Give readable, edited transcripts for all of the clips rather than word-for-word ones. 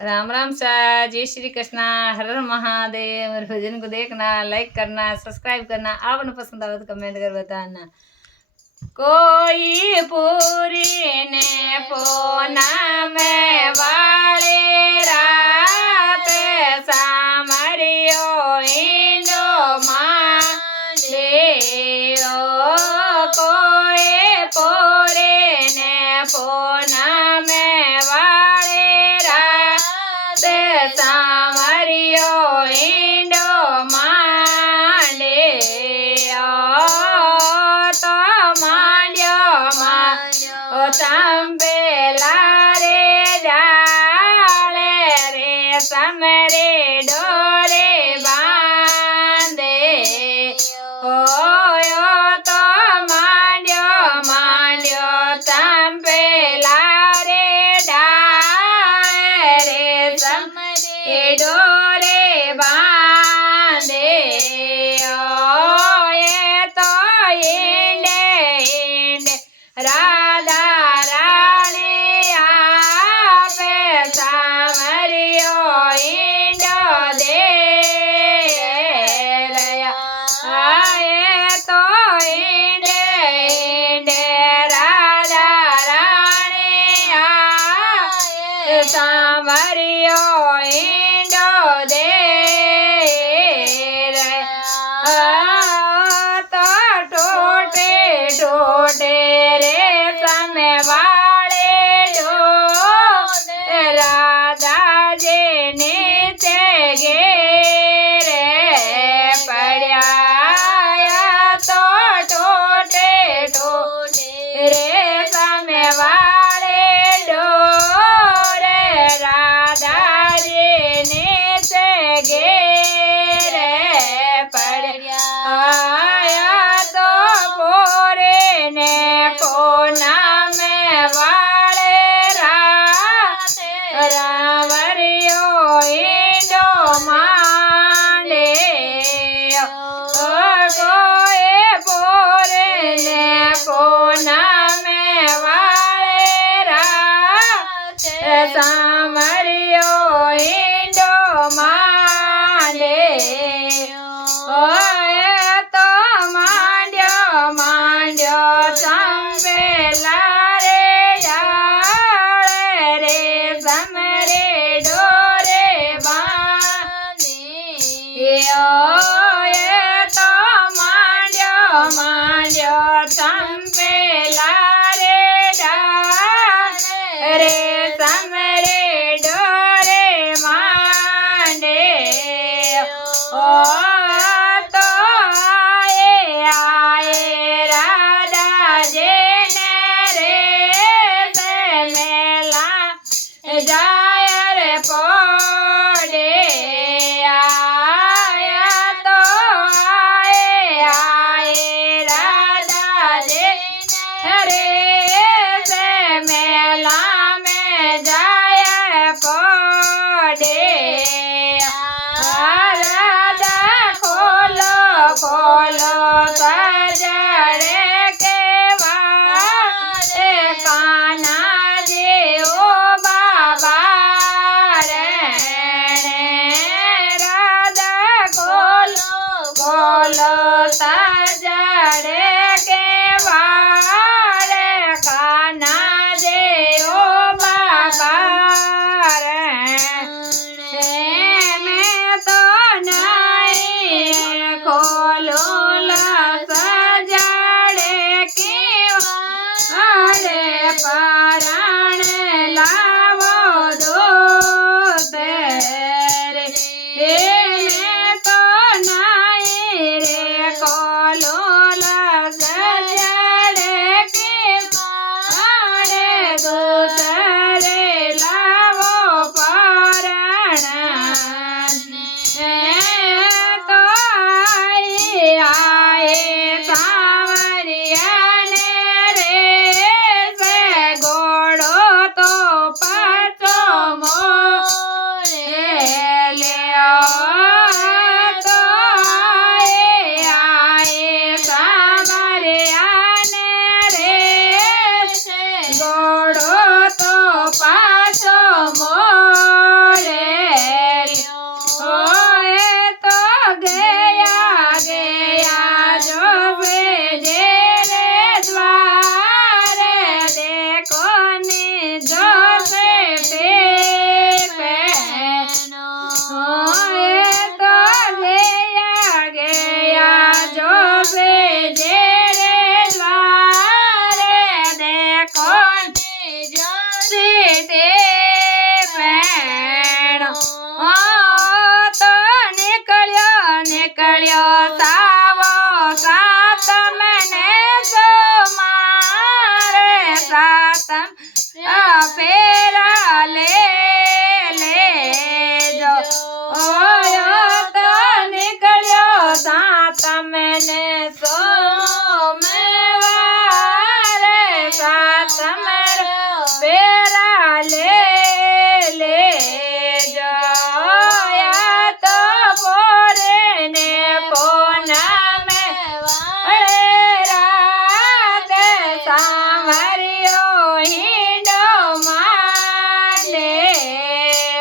राम राम सा, जय श्री कृष्ण, हर हर महादेव। मेरे भजन को देखना, लाइक करना, सब्सक्राइब करना, आपने पसंद आवे तो कमेंट कर बताना। कोई पूरी ने पोना में वाले रात सामरियो इंडो मांडे कोई पूरी ने पोना में वाले रात सामरियो इंडो मांडे चंबेला रे डाले रे समरे डोरे बांधे ओ तो मांड्यो चंबेला रे डाले रे समरे डोरे बांधे ओ ये तो इंडे राधा सामरियो इंडो दे तो टोटे टोटे रे समय वाले डो राधा जी नीचे गे पड़ा तो टोटे टोटे रे समय वाले डो सामरियो इंडो मांडे तो मांड्यो चंबेला रे डाले रे समरे डोरे बांधे तो मांड्यो चंबेला रे डाले रे समरे डोरे मांडे ओ तो आए राधा जी ने रे मेला जाय रे पड़े आया तो आए राधा जी रे मेला में जाय पड़े राधा खोलो खोलो सजरे के वाले कान्हा जी ओ बाबा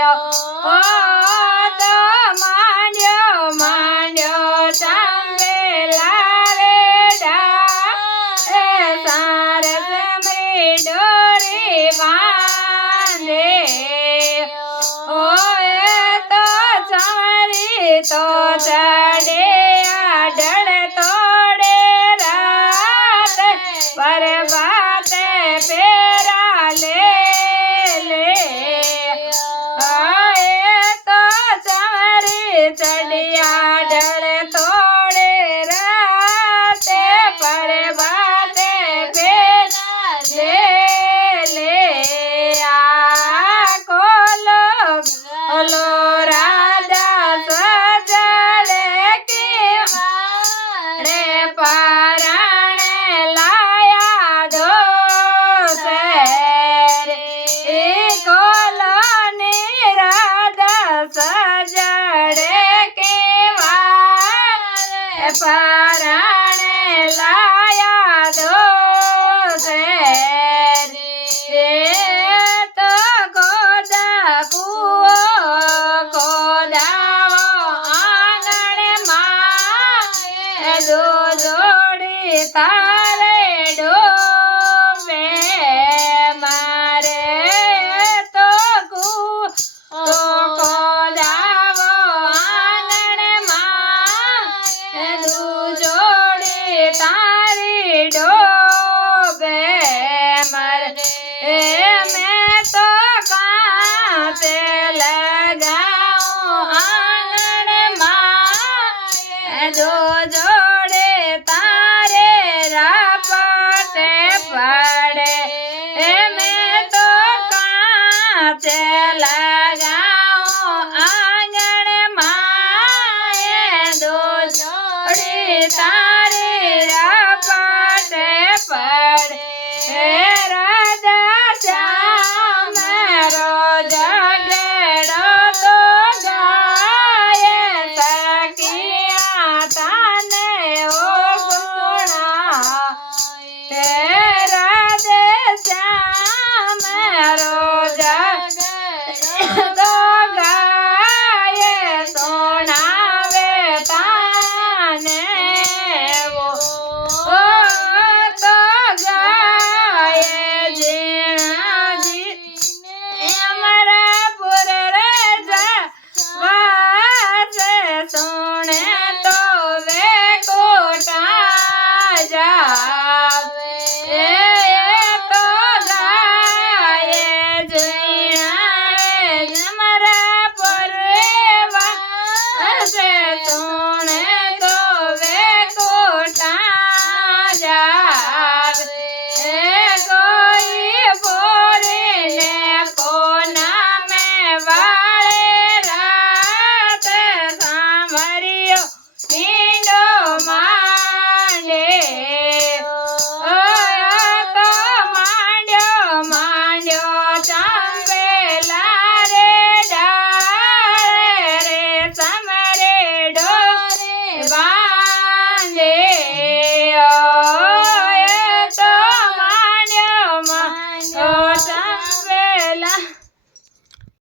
ઓ તો માંડ્યો ચાંદેલા રેડા એ સારસ મરી ડોરી બાંધે ઓએ તો ચારી તો ચડે આડળ તોડે રાત પરબાતે પેરા લે આએ તો ચારી ચડિયા ડળ તોડે રાતે પરબાતે પેરા લે આ કોલો ઓલો રાજા સજડે કેવા રે પરાણે લાયા દોસે રે કોલો ને રાજા સજડે કેવા પરાણે લાયા દોસે રે તો ગોદા કુઓ કોદાવો આંગણમાં દો જોડી તારે ડોમે મારે તો કોદાવો આંગણમાં દો જોડી તારી ડોબે મારે મેં તો કાંતે લગાઉં આંગણમાં દો જોડે તારે રાપટે પડે મેં તો કાંતે